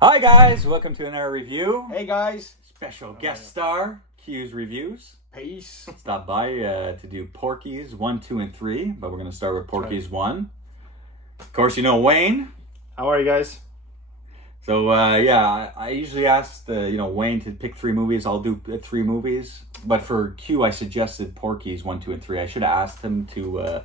Hi guys, welcome to another review. Hey guys. Special guest star, Q's Reviews. Peace. Stop by to do Porky's 1, 2, and 3, but we're going to start with Porky's 1. Of course, you know Wayne. How are you guys? So I usually ask Wayne to pick 3 movies. I'll do 3 movies, but for Q, I suggested Porky's 1, 2, and 3. I should have asked him to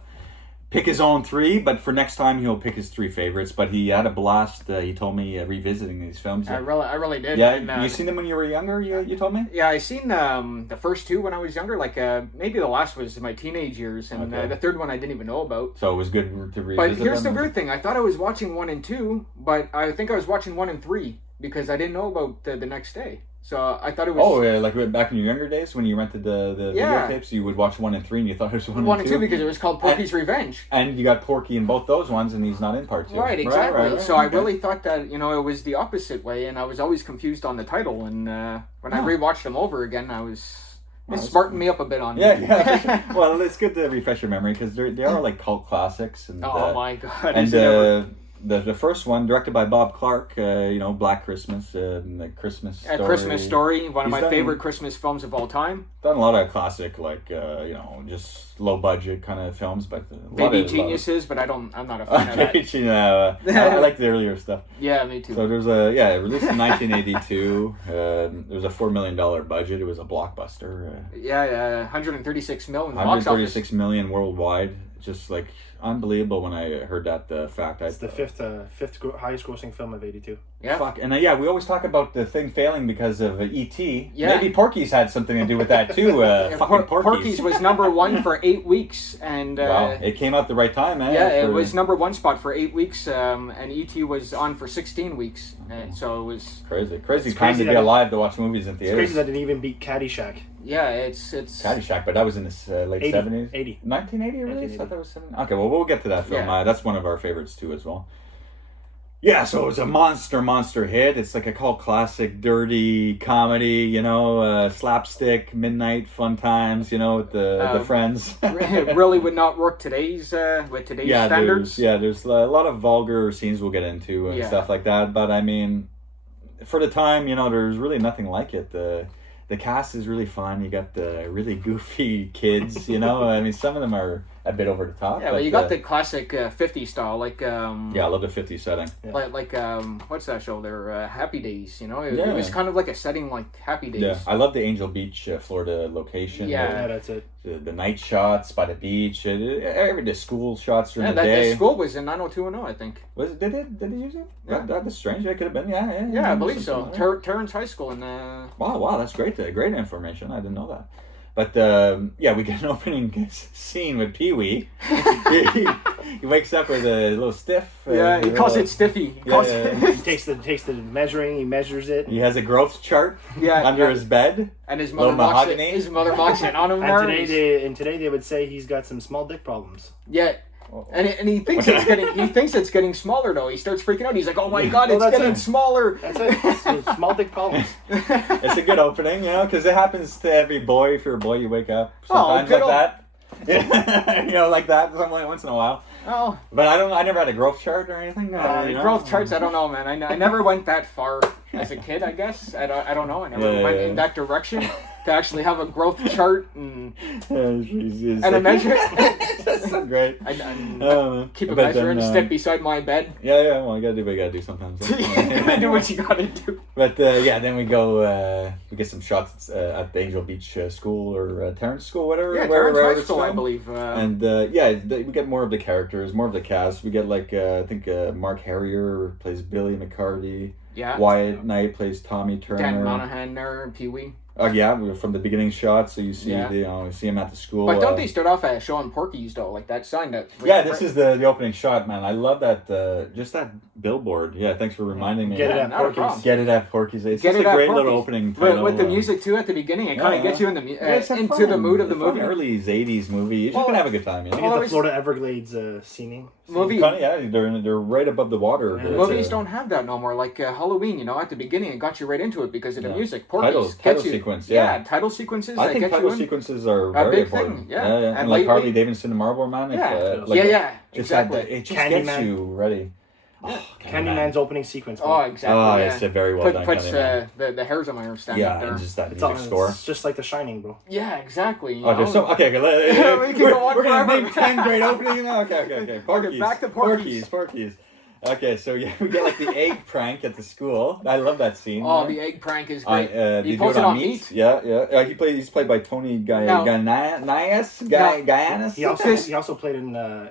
pick his own 3, but for next time he'll pick his 3 favorites. But he had a blast. He told me revisiting these films. I really did. Yeah, And, you seen them when you were younger? You told me. Yeah, I seen the first 2 when I was younger. Like maybe the last was my teenage years, and Okay. the third one I didn't even know about. So it was good to revisit. But here's them. the weird thing: I thought I was watching 1 and 2, but I think I was watching 1 and 3 because I didn't know about the next day. So I thought it was. Oh, yeah, like back in your younger days when you rented the videotapes, you would watch 1 and 3 and you thought it was 1 and 2 because it was called Porky's Revenge. And you got Porky in both those ones, and he's not in part 2. Right, exactly. Right. So I really thought that it was the opposite way, and I was always confused on the title. And when I rewatched them over again, it smartened me up a bit on it. Yeah. Well, it's good to refresh your memory because they are like cult classics. And, oh my god! And the first one, directed by Bob Clark, Black Christmas, the Christmas Story. A Christmas Story, one of He's my done- favorite Christmas films of all time. Done a lot of classic, like just low budget kind of films, but Baby Geniuses, but I'm not a fan of that. I like the earlier stuff. Yeah, me too. So there's released in 1982. There was a $4 million budget. It was a blockbuster. Yeah, 136 million in the box office. 136 million worldwide. Just like unbelievable when I heard that fact. It's the fifth highest grossing film of '82. Yeah. Fuck. And we always talk about the thing failing because of E.T. Yeah. Maybe Porky's had something to do with that too. Fucking Porky's was number 1 for 8 weeks, and wow, it came out the right time, man. Yeah, it was number 1 spot for 8 weeks, and E.T. was on for 16 weeks, and so it was crazy It's time crazy to be alive to watch movies in It's theaters. crazy that it even beat Caddyshack. Yeah, it's Caddyshack, but that was in the late 70s. 80. 1980 release? 1980. I thought it was 70. Okay, well, we'll get to that film. Yeah. That's one of our favorites, too, as well. Yeah, so it was a monster hit. It's like a cult classic, dirty comedy, slapstick, midnight fun times, with the friends. it really would not work with today's standards. There's a lot of vulgar scenes we'll get into and stuff like that. But, I mean, for the time, there's really nothing like it. The cast is really fun. You got the really goofy kids, I mean, some of them are a bit over the top. Yeah, but you got the classic 50s style, like I love the 50s setting. like what's that show there? Happy Days. It was kind of like a setting like Happy Days. Yeah, I love the Angel Beach, Florida location. Yeah, that's it. The night shots by the beach. The school shots during the that day. The school was in 90210, I think. Was it? Did it use it? Yeah. That's strange. It could have been. Yeah, I believe so. Terrence High School in. Wow, that's great. Great information. I didn't know that. But we get an opening scene with Pee Wee. he wakes up with a little stiff. He calls it Stiffy. He takes the measuring. He measures it. He has a growth chart under his bed. And his mother mocks it on him. And today they would say he's got some small dick problems. Yeah. And he thinks it's getting smaller though. He starts freaking out. He's like, "Oh my god, it's getting smaller." That's it. Small dick problems. It's a good opening, because it happens to every boy. If you're a boy, you wake up sometimes that. Like that once in a while. Oh, but I never had a growth chart or anything. Growth charts, I don't know, man. I never went that far as a kid. I guess I don't know. I never went in that direction to actually have a growth chart and a measure. That's so great. I keep a measuring stick beside my bed. Yeah. Well, you gotta do what you gotta do sometimes. Do what you gotta do. But then we go. We get some shots at the Angel Beach School or Terrence School, whatever. Yeah, Terrence High School, I believe. And we get more of the characters, more of the cast. We get I think Mark Harrier plays Billy McCarty. Yeah. Wyatt Knight plays Tommy Turner. Dan Monahan there, Pee Wee. From the beginning shot, so you see you see him at the school. But don't they start off showing Porky's though, like that sign that? This is the opening shot, man. I love that, just that billboard. Yeah, thanks for reminding me. Get it at Porky's. Get it at Porky's. It's just a great little opening title. With the music too at the beginning, it kind of gets you in the into the mood of the movie. Early '80s movie. You're just gonna have a good time. You get the Florida Everglades scening. They're right above the water. Yeah. Movies don't have that no more. Like Halloween, at the beginning, it got you right into it because of the music. Porky's title sequence. Yeah, title sequences. I think title sequences are very important. Thing. Yeah. And like Harley Davidson and Marlboro Man. Just exactly. it just gets you ready. Candyman's opening sequence. Oh, exactly. Oh, yeah. it's a very well done. Puts Candyman. the hairs on my arm standing up there. And just that It's, music score. it's just like The Shining, bro. Yeah, exactly. You Okay, know? so okay, We can go on we're gonna forever. make 10 great openings. Okay. Porkies. Back to Porkies. Porkies. Okay, so yeah, we get like the egg prank at the school. I love that scene. Oh, the egg prank is great. He He pulls pulls it on meat. Yeah. He's played by Tony Gaianis. He also played in The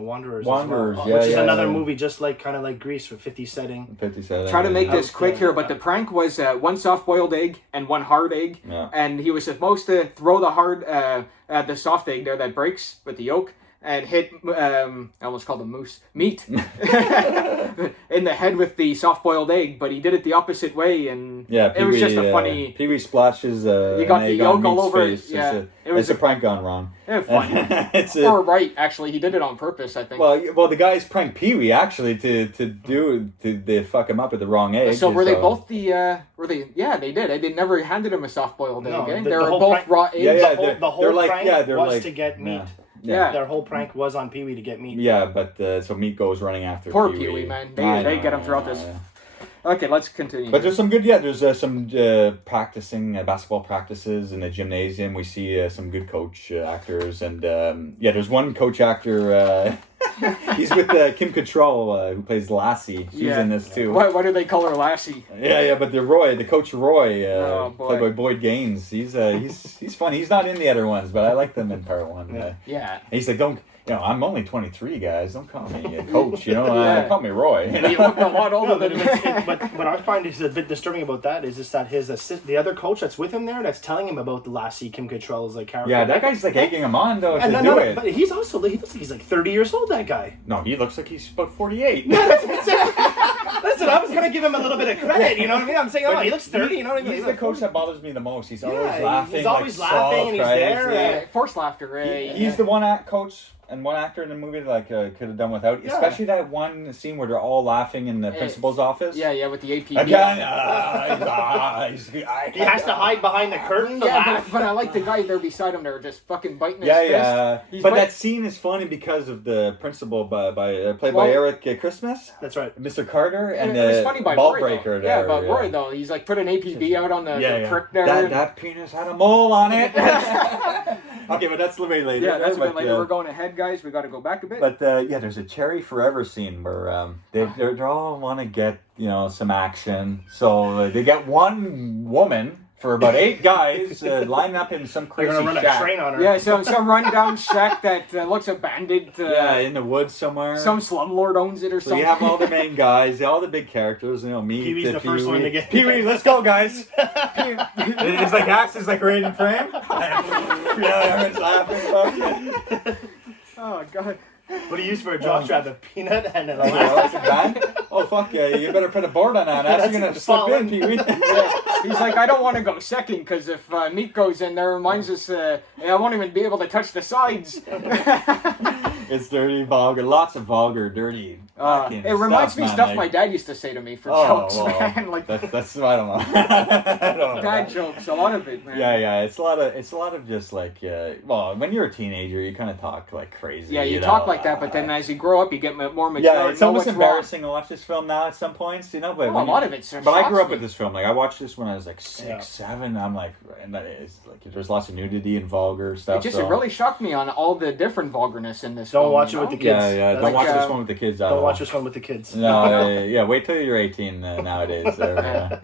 Wanderers. Wanderers, as well, which is another yeah. movie just like kind of like Grease for 50 setting. 57. Try to make this Outstanding. quick here, but the prank was one soft-boiled egg and one hard egg, and he was supposed to throw the soft egg there that breaks with the yolk and hit I almost called him meat in the head with the soft-boiled egg, but he did it the opposite way, and it was just a funny. Pee-wee splashes. You got the yolk all over it. Yeah, it's a prank gone wrong. Yeah, funny. Or right, actually, he did it on purpose. I think. Well, the guys pranked Pee-wee actually to fuck him up with the wrong egg. So were they both the? Were they? Yeah, they did. They never handed him a soft-boiled egg. Eh? They were both raw eggs. Yeah, the whole like, prank was like, to get meat. Yeah. Their whole prank was on Pee-wee to get meat. Yeah, but so meat goes running after Poor Pee-wee. Pee-wee, man. They get him throughout this. Okay, let's continue. But there's some good, there's some practicing, basketball practices in the gymnasium. We see some good coach actors. And there's one coach actor, he's with Kim Cattrall, who plays Lassie. She's in this too. Why do they call her Lassie? Yeah, but the coach Roy, boy. played by Boyd Gaines, he's funny. He's not in the other ones, but I like them in part one. Yeah. He's like, I'm only 23, guys. Don't call me a coach, call me Roy. You look a lot older than But what I find is a bit disturbing about that is just that the other coach that's with him there, that's telling him about the Lassie, Kim Cattrall's character. Yeah, that guy's egging him on though to do it. But he looks like he's 30 years old. That guy. No, he looks like he's about 48. Listen, I was gonna give him a little bit of credit. You know what I mean? I'm saying, he looks 30. You know what I mean? He's the coach that bothers me the most. He's always Yeah, laughing. he's always like laughing Saul and he's Craig. there. Forced laughter. He's the one coach and one actor in the movie that could have done without. Yeah. Especially that one scene where they're all laughing in the principal's office. Yeah, with the AP. Again, He has to hide behind the curtain to laugh. But I like the guy there beside him. They're just fucking biting his fist. But that scene is funny because of the principal played by Eric Christmas. That's right. Mr. Carter and it was funny by ball Roy, breaker though. there. Yeah, but Roy though, he's like put an APB out on the prick there. That penis had a mole on it. Okay, but that's way later. Yeah, that's a bit later. We're going ahead, guys. We got to go back a bit. But there's a Cherry Forever scene where they all want to get some action, so they get one woman for about 8 guys lined up in some crazy They're gonna run shack. a train on her. Yeah, some rundown shack that looks abandoned. In the woods somewhere. Some slumlord owns it or So something. you have all the main guys, all the big characters. Me, Pee-wee's the first one to get. Pee-wee, let's go, guys. It's like Axe is like right in frame. Everyone's laughing. Oh god. What do you use for a jock strap? A peanut and an Oh fuck yeah! You better put a board on that. That's gonna slip in, Pee-wee. He's like, I don't want to go second because if meat goes in there, reminds us. I won't even be able to touch the sides. It's dirty, vulgar, lots of vulgar, dirty. It reminds me stuff my dad used to say to me for jokes, man. Like that's I don't know. I don't know. Dad jokes, a lot of it, man. Yeah. It's a lot of just like when you're a teenager, you kind of talk like crazy. Yeah, you talk like that, but then as you grow up, you get more mature. Yeah, it's almost embarrassing to watch this film now at some points, But a lot of it's. But I grew up with this film. Like I watched this when I was like 6, 7. I'm like, and that is like there's lots of nudity and vulgar stuff. It really shocked me on all the different vulgarness in this. Don't watch it with the kids. Yeah. Don't watch this one with the kids. Don't watch this one with the kids. No, wait till you're 18 nowadays.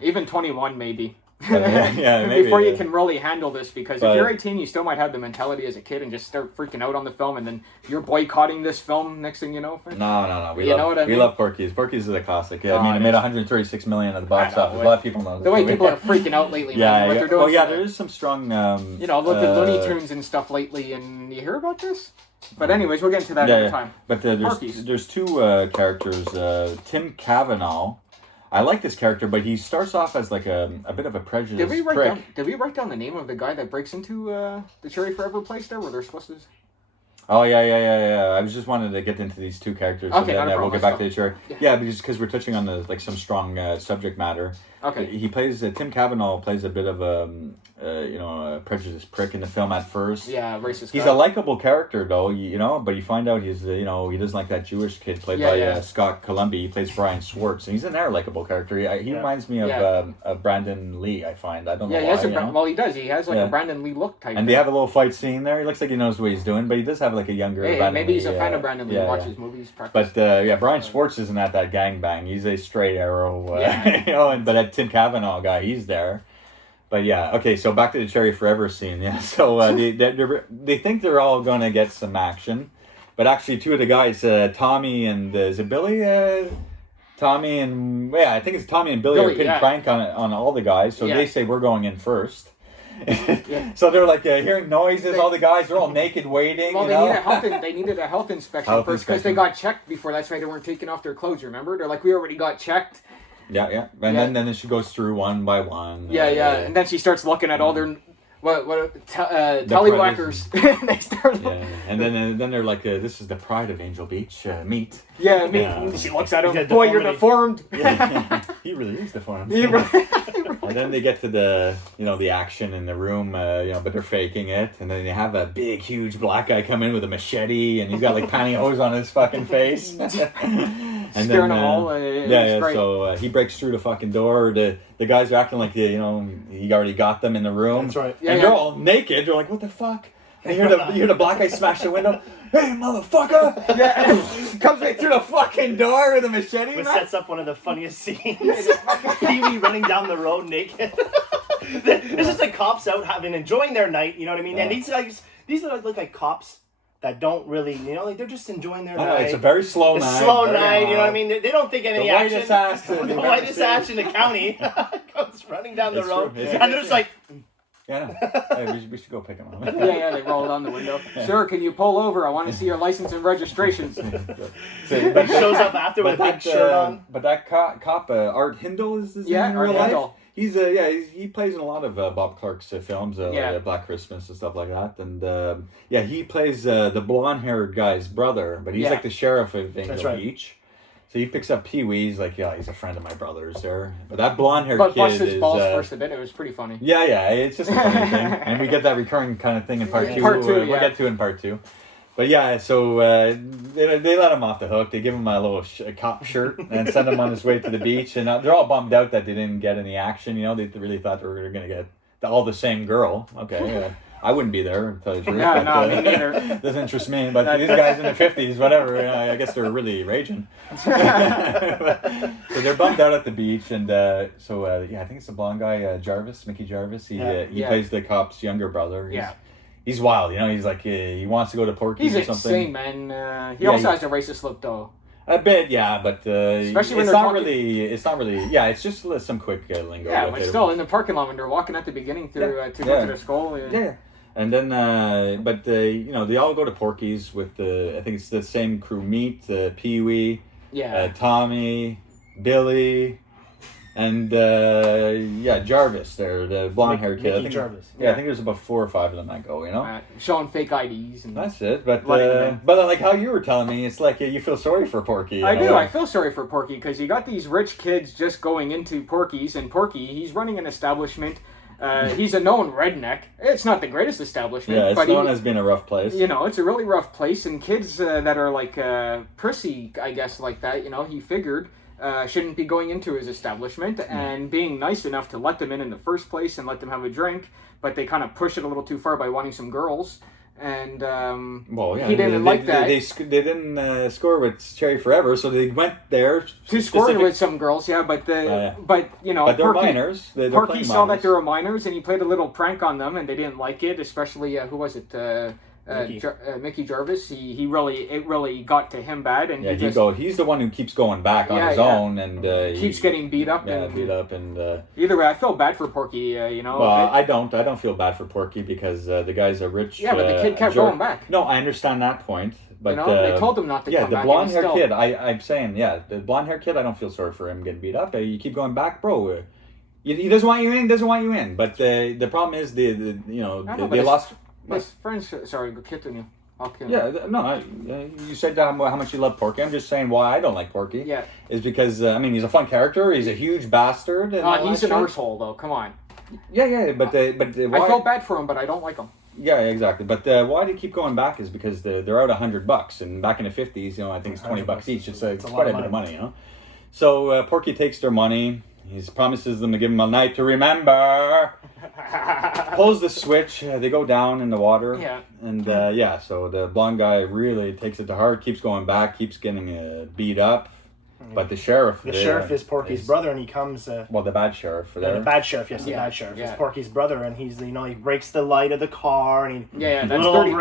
Even 21 maybe. Maybe. Before you can really handle this, because if you're 18, you still might have the mentality as a kid and just start freaking out on the film, and then you're boycotting this film. Next thing you know. No. We love Porky's. Porky's is a classic. Yeah, it made 136 million at the box office. A lot of people know this. The way people are freaking out lately. Man, what they're doing. There is some strong. Look at Looney Tunes and stuff lately, and you hear about this. But anyways, we'll get into that another time. But there's 2 characters. Tim Cavanaugh. I like this character, but he starts off as like a bit of a prejudiced prick. Did we write down the name of the guy that breaks into the Cherry Forever place there, where they're supposed to? Oh yeah. I was just wanted to get into these 2 characters, okay, and then we'll get back to the cherry. Yeah, because we're touching on some strong subject matter. Okay. He plays Tim Cavanaugh plays a bit of a prejudiced prick in the film at first. Yeah, racist. He's guy. a likable character though, but you find out he's he doesn't like that Jewish kid played by Scott Columbia. He plays Brian Schwartz, and he's an likable character. He reminds me of Brandon Lee. I find I don't know why. He does. He has like a Brandon Lee look type. And they have a little fight scene there. He looks like he knows what he's doing, but he does have like a younger. Brandon maybe Lee, he's a fan of Brandon Lee. Watches movies. Practice. But Brian Schwartz isn't at that gangbang. He's a straight arrow. But that Tim Cavanaugh guy, he's there. But okay, so back to the Cherry Forever scene. Yeah, so they think they're all going to get some action, but actually two of the guys, Tommy and is it Billy? Tommy and I think it's Tommy and Billy are pitting prank on all the guys. So they say we're going in first. So they're like hearing noises. All the guys are all naked waiting. Well, they needed a health inspection first because they got checked before. That's why they weren't taking off their clothes. Remember, they're like, we already got checked. Yeah. And then she goes through one by one. And then she starts looking at all their tallywhackers. They start. And then they're like, "This is the pride of Angel Beach, meat." Yeah, meat. And she looks at him. Boy, you're deformed. He really is deformed. And then they get to the action in the room, but they're faking it. And then they have a big, huge black guy come in with a machete, and he's got like pantyhose on his fucking face. And scaring them all. So he breaks through the fucking door. The guys are acting like he already got them in the room. That's right. And they're all naked. They're like, what the fuck? And you hear the black guy smash the window. Hey, motherfucker! Comes right through the fucking door with a machete. Which sets up one of the funniest scenes. Pee-wee running down the road naked. It's just like cops out enjoying their night. You know what I mean? And these look like cops that don't really, they're just enjoying their night. It's a very slow night. Slow night, you know what I mean? They don't think any action. The whitest ass in the county goes running down the road. And they're just like... Hey, we should go pick him up. They roll down the window. Sir, can you pull over? I want to see your license and registrations. But shows up after with a big shirt on. But that cop, Art Hindle is his name in real life. He's he plays in a lot of Bob Clark's films, like Black Christmas and stuff like that. And he plays the blonde-haired guy's brother, but he's like the sheriff of Angel Beach. So he picks up Pee-wee. He's like, he's a friend of my brother's there. But that blonde-haired kid bust his balls first a bit. It was pretty funny. Yeah, it's just a funny thing. And we get that recurring kind of thing in part two. We'll get to in part two. But so they let him off the hook. They give him a little cop shirt and send him on his way to the beach. And they're all bummed out that they didn't get any action. They really thought they were going to get all the same girl. Okay, I wouldn't be there, to tell you the truth. No, me neither. Doesn't interest me. But these guys in the 50s, whatever, I guess they're really raging. So they're bummed out at the beach. And I think it's the blonde guy, Jarvis, Mickey Jarvis. He plays the cop's younger brother. He's wild, He's like, he wants to go to Porky's or something. He's insane, man. He also has a racist look, though. A bit, but especially when it's not really. It's just some quick lingo. Yeah, but still, in the parking lot when they're walking at the beginning to go to their school. And then, they all go to Porky's with I think it's the same crew: Meat, Pee-wee, Tommy, Billy, and Jarvis. They're the blonde-haired kid. Mickey Jarvis. I think there's about 4 or 5 of them that go. Showing fake IDs. And that's it. But like how you were telling me, it's like you feel sorry for Porky. I do. I feel sorry for Porky because you got these rich kids just going into Porky's, and Porky, he's running an establishment. He's a known redneck. It's not the greatest establishment. But known as being a rough place. It's a really rough place, and kids that are like prissy, I guess, like that. He figured shouldn't be going into his establishment and being nice enough to let them in the first place and let them have a drink. But they kind of push it a little too far by wanting some girls. And he didn't like that. They didn't score with Cherry Forever, so they went there to score with some girls. But they're Porky, minors. Porky saw that they were minors, and he played a little prank on them, and they didn't like it. Especially who was it? Mickey Jarvis. It really got to him bad, and he's the one who keeps going back on his own, and keeps getting beat up. Either way, I feel bad for Porky. Well, I don't feel bad for Porky because the guy's a rich. Yeah, but the kid kept going back. No, I understand that point, but they told him not to. Yeah, the blonde hair kid. I'm saying, the blonde hair kid. I don't feel sorry for him getting beat up. You keep going back, bro. He doesn't want you in. Doesn't want you in. But the problem is they lost. His friends, sorry, continue. I'll kill you said how much you love Porky. I'm just saying why I don't like Porky. Yeah. Is because, he's a fun character. He's a huge bastard. He's an arsehole, though. Come on. Yeah, but why? I felt bad for him, but I don't like him. Yeah, exactly. But why they keep going back is because they're out $100, and back in the 50s, I think it's $20 each. It's quite a bit of money, So Porky takes their money. He promises them to give him a night to remember. Pulls the switch. They go down in the water. Yeah. And so the blonde guy really takes it to heart. Keeps going back. Keeps getting beat up. But the sheriff... The sheriff is Porky's brother, and he comes... the bad sheriff. The bad sheriff, yes, the bad sheriff. It's Porky's brother, and he's, he breaks the light of the car, and that's a little over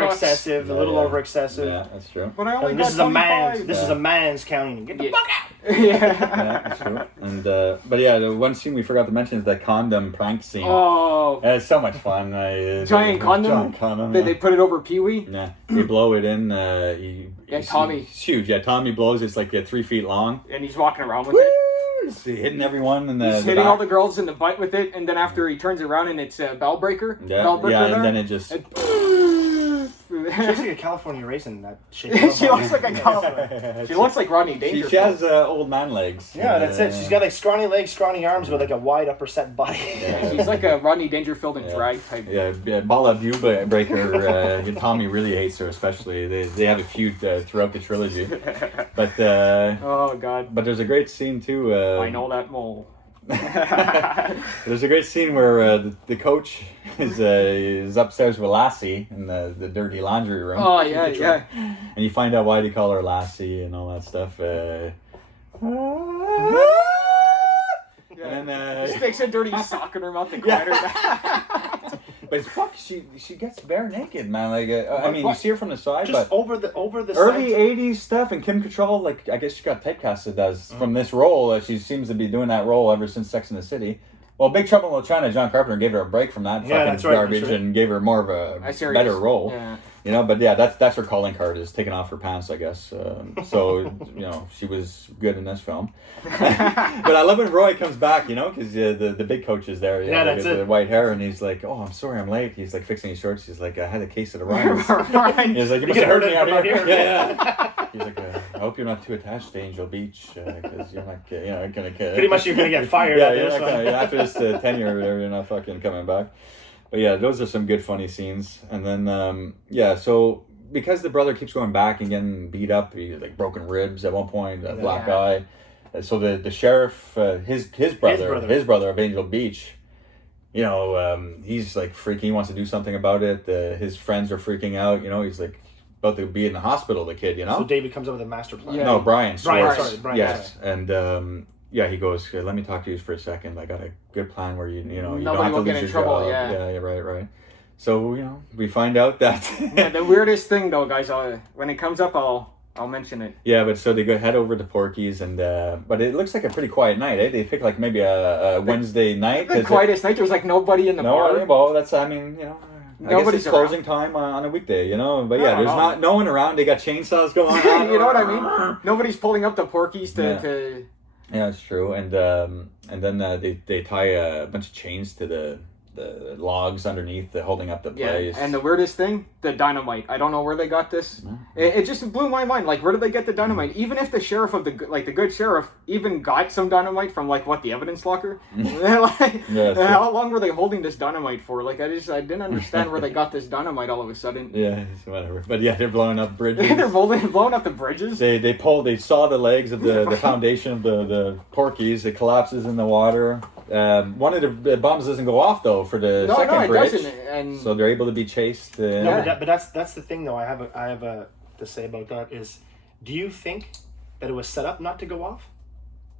excessive, Yeah, that's true. But I only got this is a man's counting. Get the fuck out! Yeah, that's true. And but the one scene we forgot to mention is the condom prank scene. Oh, it's so much fun. Giant condom. They put it over Pee-wee. Yeah, they blow it in. Tommy. He's huge. Yeah, Tommy blows. It's like 3 feet long. And he's walking around with it. He's hitting everyone in He's hitting all the girls in the butt with it, and then after he turns around and it's a bell breaker. And then it just. She looks like a California raisin. That shape. She looks like a California. She looks like Rodney Danger. She has old man legs. Yeah, that's it. She's got like scrawny legs, scrawny arms, with like a wide upper set body. Yeah, she's like a Rodney Dangerfield in drag type. Yeah, Bala View Breaker. Tommy really hates her, especially. They have a feud throughout the trilogy. But oh god. But there's a great scene too. I know that mole. There's a great scene where the coach is upstairs with Lassie in the dirty laundry room. Oh yeah. And you find out why they call her Lassie and all that stuff. And sticks a dirty sock in her mouth and cried her. But it's fuck. She gets bare naked, man. Like you see her from the side, just but over the early side. '80s stuff. And Kim Cattrall, like I guess she got typecasted as from this role. She seems to be doing that role ever since Sex and the City. Well, Big Trouble in Little China, John Carpenter gave her a break from that fucking garbage and gave her more of a better role. Yeah. But that's her calling card, is taking off her pants, I guess. So she was good in this film. But I love when Roy comes back, because the big coach is there. That's it. The white hair, and he's like, "Oh, I'm sorry, I'm late." He's like fixing his shorts. He's like, "I had a case of the Rhines." He's like, "You must have heard me out here." Yeah. He's like, "I hope you're not too attached to Angel Beach, because you're not, gonna." Pretty much, you're gonna get fired. After this tenure, you're not fucking coming back. But yeah, those are some good funny scenes. And then so because the brother keeps going back and getting beat up, he's like broken ribs at one point, a black guy. So the sheriff, his brother of Angel Beach, he's like freaking. He wants to do something about it. His friends are freaking out. He's like about to be in the hospital. The kid, So David comes up with a master plan. No, Brian. Brian. Yes, and. He goes, "Let me talk to you for a second. I got a good plan where you don't have to lose your job." Yeah, right. So we find out that the weirdest thing though, guys. When it comes up, I'll mention it. Yeah, but so they head over to Porky's, and but it looks like a pretty quiet night. They pick like maybe a Wednesday night. The quietest night. There was like nobody in the bar. Well, that's I guess it's closing time on a weekday, But there's no one around. They got chainsaws going on. You know what I mean? Nobody's pulling up the Porky's to. Yeah, it's true, and then they tie a bunch of chains to the logs underneath, holding up the place. And the weirdest thing, the dynamite. I don't know where they got this. Mm-hmm. It just blew my mind. Like, where did they get the dynamite? Mm-hmm. Even if the sheriff of the good sheriff even got some dynamite from the evidence locker. How long were they holding this dynamite for? I didn't understand where they got this dynamite all of a sudden. Yeah, whatever. But they're blowing up bridges. They're blowing up the bridges. They saw the legs of the foundation of the Porky's. It collapses in the water. One of the bombs doesn't go off though for the second bridge, doesn't. And so they're able to be chased. But that's the thing though. I have to say about that is, do you think that it was set up not to go off?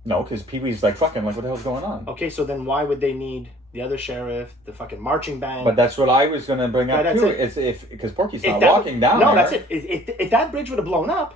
No, because Pee-wee's like fucking what the hell's going on? Okay, so then why would they need the other sheriff, the fucking marching band? But that's what I was going to bring up too. It's because Porky's not walking down. No, that's it. If that bridge would have blown up.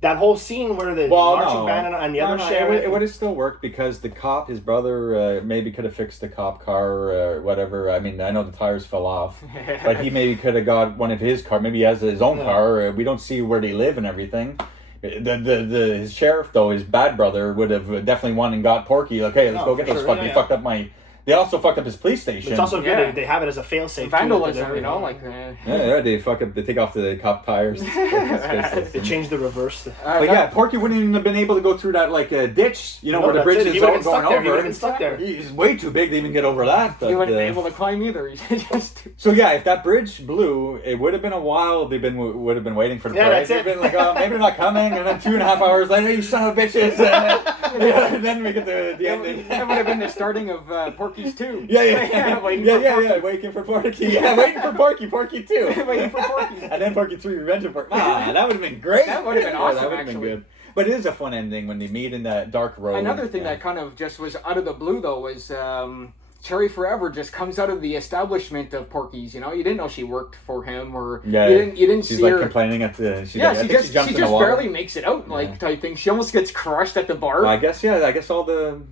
That whole scene where the marching band and the other sheriff... It would have still worked because the cop, his brother, maybe could have fixed the cop car or whatever. I mean, I know the tires fell off. But he maybe could have got one of his car. Maybe he has his own car. We don't see where they live and everything. His sheriff, though, his bad brother, would have definitely won and got Porky. Like, hey, let's go get those fucking... You fucked up my They also fucked up his police station. It's also good they have it as a fail-safe. Vandalism, you know, like... Yeah, they fuck up. They take off the cop tires. They change the reverse. But yeah, Porky wouldn't even have been able to go through that ditch, where the bridge is all going over. He would have been stuck there. He's way too big to even get over that. But, he wouldn't be able to climb either. So yeah, if that bridge blew, it would have been a while. They would have been waiting for the parade. They'd been like, oh, maybe they're not coming, and then 2.5 hours later, you son of bitches. And then we get the ending. That would have been the starting of Porky's 2. Yeah. Waiting for Porky. Yeah, waiting for Porky. Porky 2. Waiting for Porky. And then Porky 3, Revenge of Porky. That would have been great. That would have been awesome, That would have been good. But it is a fun ending when they meet in that dark road. Another thing that kind of just was out of the blue, though, was Cherry Forever just comes out of the establishment of Porky's. You didn't know she worked for him, or you didn't she's see her complaining at the. She just barely makes it out, type thing. She almost gets crushed at the bar. Well, I guess all the.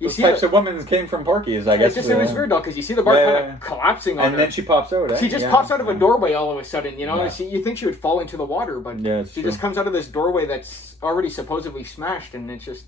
Those types of women came from Porky's, I guess. It was weird though, because you see the bar kind of collapsing on her. And then she pops out, She just pops out of a doorway all of a sudden, you think she would fall into the water, but she just comes out of this doorway that's already supposedly smashed, and it's just...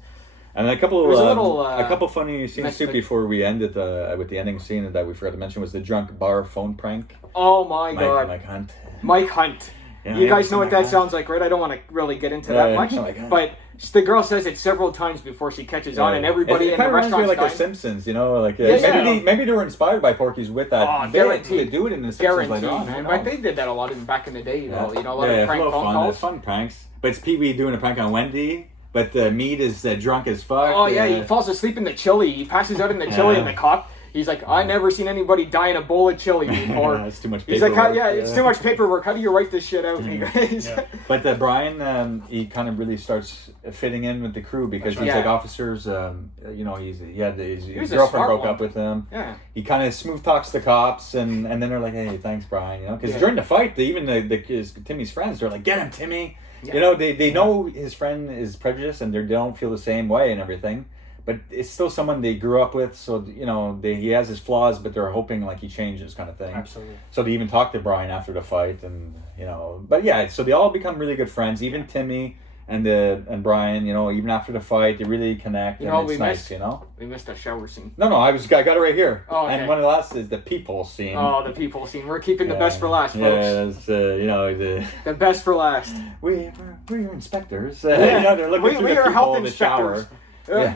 And a couple funny scenes too before we ended with the ending scene that we forgot to mention was the drunk bar phone prank. Oh my god. Mike Hunt. You guys know what that sounds like, right? I don't want to really get into that much, but the girl says it several times before she catches on, and everybody in the restaurant like The Simpsons, maybe they were inspired by Porky's with that. Oh, guaranteed. They do it in The Simpsons later on. Man. But they did that a lot back in the day, a lot of prank phone calls. Fun pranks. But it's Pee Wee doing a prank on Wendy. But the meat is drunk as fuck. Oh yeah, he falls asleep in the chili. He passes out in the chili, and the cop. He's like, I never seen anybody die in a bowl of chili before. It's too much paperwork. He's like, it's too much paperwork. How do you write this shit out? But Brian, he kind of really starts fitting in with the crew because he's like officers. His girlfriend broke up with him. Yeah. He kind of smooth talks the cops, and then they're like, hey, thanks, Brian. Because during the fight, Timmy's friends, they're like, get him, Timmy. Yeah. They know his friend is prejudiced, and they don't feel the same way and everything. But it's still someone they grew up with, so he has his flaws, but they're hoping like he changes, kind of thing. Absolutely. So they even talk to Brian after the fight, and but yeah, so they all become really good friends. Even Timmy and Brian, even after the fight, they really connect. It's nice. We missed a shower scene. No, I got it right here. Oh, okay. And one of the last is the peephole scene. Oh, the peephole scene. We're keeping the best for last, folks. Yeah, that's the best for last. We're inspectors. They're looking through the peephole in the shower. Yeah.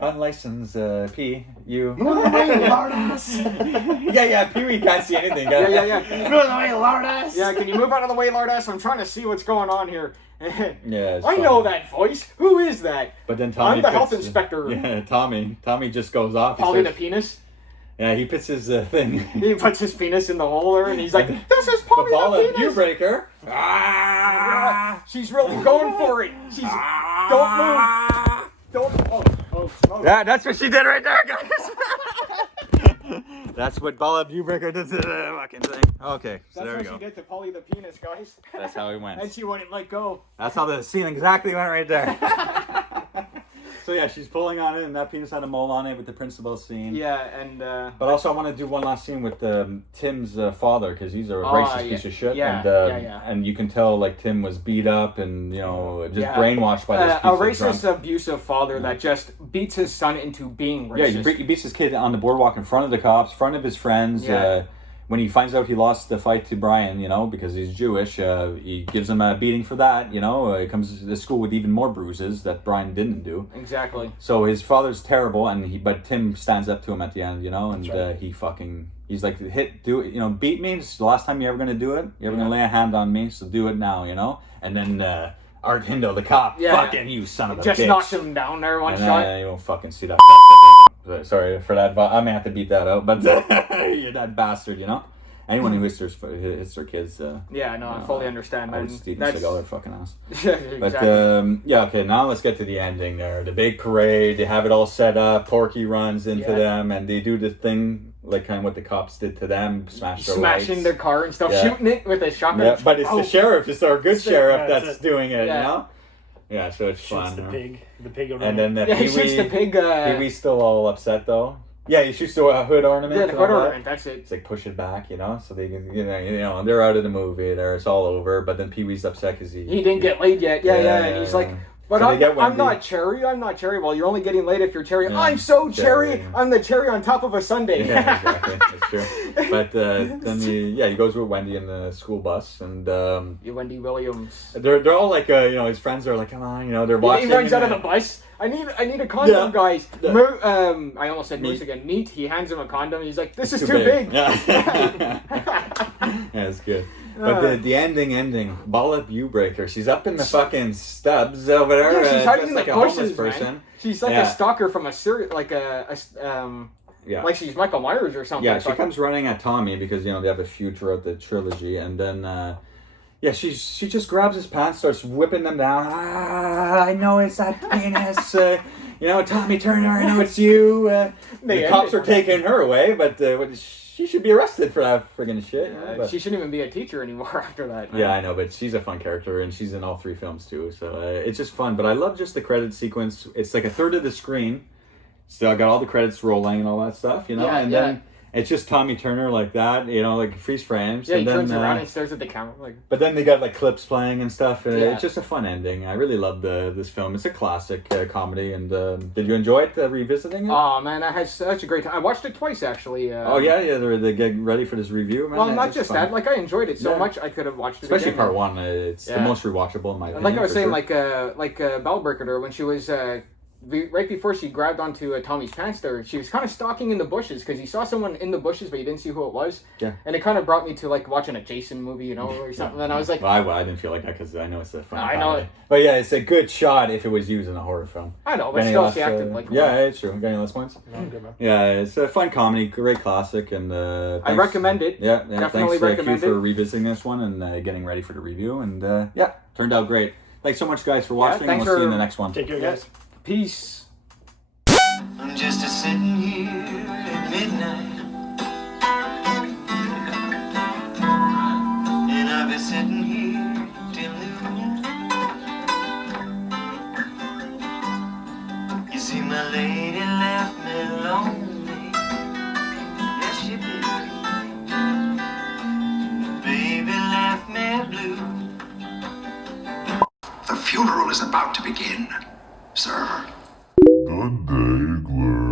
Unlicensed P. You. Move away, lardass. Yeah. Pee Wee can't see anything. Yeah. Move away, lardass. Yeah, can you move out of the way, lardass? I'm trying to see what's going on here. Yeah. I know that voice. Who is that? But then Tommy. I'm the health inspector. Yeah, Tommy. Tommy just goes off. Polly the penis. Yeah, he puts his thing. He puts his penis in the hole there, and he's like, "This is Polly the penis." You breaker. She's really going for it. Don't move. Smoke. Yeah, that's what she did right there, guys. That's what Ball Up U-Breaker did to the fucking thing. Okay, so there we go. That's what she did to Polly the penis, guys. That's how he went. And she wouldn't let go. That's how the scene exactly went right there. So yeah, she's pulling on it, and that penis had a mole on it with the principal scene. Yeah, and... But also I want to do one last scene with Tim's father, because he's a racist piece of shit. Yeah, and you can tell, like, Tim was beat up and, brainwashed by this piece a of racist, drunk. abusive father that just beats his son into being racist. Yeah, he beats his kid on the boardwalk in front of the cops, in front of his friends. Yeah. When he finds out he lost the fight to Brian, because he's Jewish, he gives him a beating for that, he comes to school with even more bruises that Brian didn't do. Exactly. So his father's terrible, but Tim stands up to him at the end, and right. he's like, do it, beat me, it's the last time you're ever going to do it, you're ever going to lay a hand on me, so do it now, and then Art Hindo, the cop, fucking you son of a bitch. Just knocked him down there one shot. You won't fucking see that. Sorry for that. I may have to beat that out, but you're that bastard, Anyone who hits their kids. I fully understand. I would Steven Seagal their fucking ass. Exactly. But okay. Now let's get to the ending. There, the big parade. They have it all set up. Porky runs into them, and they do the thing like kind of what the cops did to them, smashing their car and stuff, shooting it with a shotgun. Yeah, but it's the sheriff. It's our good sheriff that's doing it. Yeah, so it's fun. The pig and then he shoots the pig. Pee Wee's still all upset though. Yeah, he shoots the hood ornament. Yeah, the hood ornament. That's it. It's like push it back, so they can, they're out of the movie. It's all over. But then Pee Wee's upset because he didn't get laid yet. Yeah, and he's like, But So they get I'm Wendy. not cherry. I'm not cherry. Well, you're only getting laid if you're cherry. Yeah, I'm so cherry. cherry. I'm the cherry on top of a sundae. Yeah, exactly. That's true. But then he goes with Wendy in the school bus, and Wendy Williams. they're all like, his friends are like, come on, they're watching. He runs out of and, the bus. I need a condom, Yeah. guys. Yeah. I almost said moose Meat. again. Meat. He hands him a condom. He's like, this is Too too big. Yeah. Yeah, it's good. But the ending, ball up U-breaker. She's up in the fucking stubs over there. Yeah, she's hiding in like the a homeless bushes, person. man. She's like Yeah. a stalker from a serial, like Yeah. like she's Michael Myers or something. Yeah, she comes running at Tommy because they have a feud throughout the trilogy, and then she just grabs his pants, starts whipping them down. I know it's that penis. Tommy Turner, I know it's you. The cops are taking her away, but she should be arrested for that friggin' shit. She shouldn't even be a teacher anymore after that. Yeah, I know, but she's a fun character, and she's in all 3 films too, so it's just fun. But I love just the credit sequence. It's like a third of the screen. Still got all the credits rolling and all that stuff, and then it's just Tommy Turner like that, like freeze frames. Yeah, and he then, turns around and stares at the camera. But then they got like clips playing and stuff. And it's just a fun ending. I really love this film. It's a classic comedy. And did you enjoy it, revisiting it? Oh man, I had such a great time. I watched it twice actually. They're getting ready for this review. Man. Well, not just that. Like I enjoyed it so much, I could have watched it. Especially again. part 1. It's the most rewatchable in my opinion. Like I was saying, sure. like Belle Birketer when she was. Right before she grabbed onto Tommy's pants there, she was kind of stalking in the bushes because he saw someone in the bushes, but you didn't see who it was. Yeah. And it kind of brought me to like watching a Jason movie, or something. And I was like, well, I didn't feel like that because I know it's a fun. I know it. But yeah, it's a good shot if it was used in a horror film. I know, but still, she acted like. Yeah, it's true. Got any last points? No, I'm good, man. Yeah, it's a fun comedy, great classic, and I recommend it. Yeah, Definitely thanks, recommend Q it. for revisiting this one and getting ready for the review, and turned out great. Thanks so much, guys, for watching. And we'll see you in the next one. Take care, guys. Peace. I'm just a sitting here at midnight, and I'll be sitting here till noon. You see, my lady left me lonely. Yes, she did. Baby left me blue. The funeral is about to begin, sir. The Daigler.